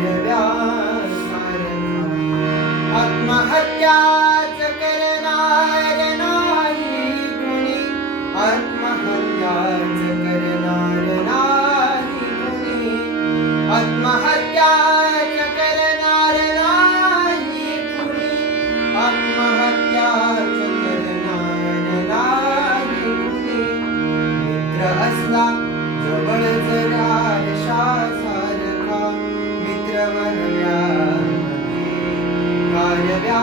कारव्यासारखा. आत्महत्याच करणार नाही कुणी, आत्महत्याच करणार नाही कुणी, आत्महत्याच करणार नाही कुणी, आत्महत्याच करणार नाही कुणी. मित्र असला जवळ जर आरशासारखा, मित्र मनव्यामध्ये कारव्या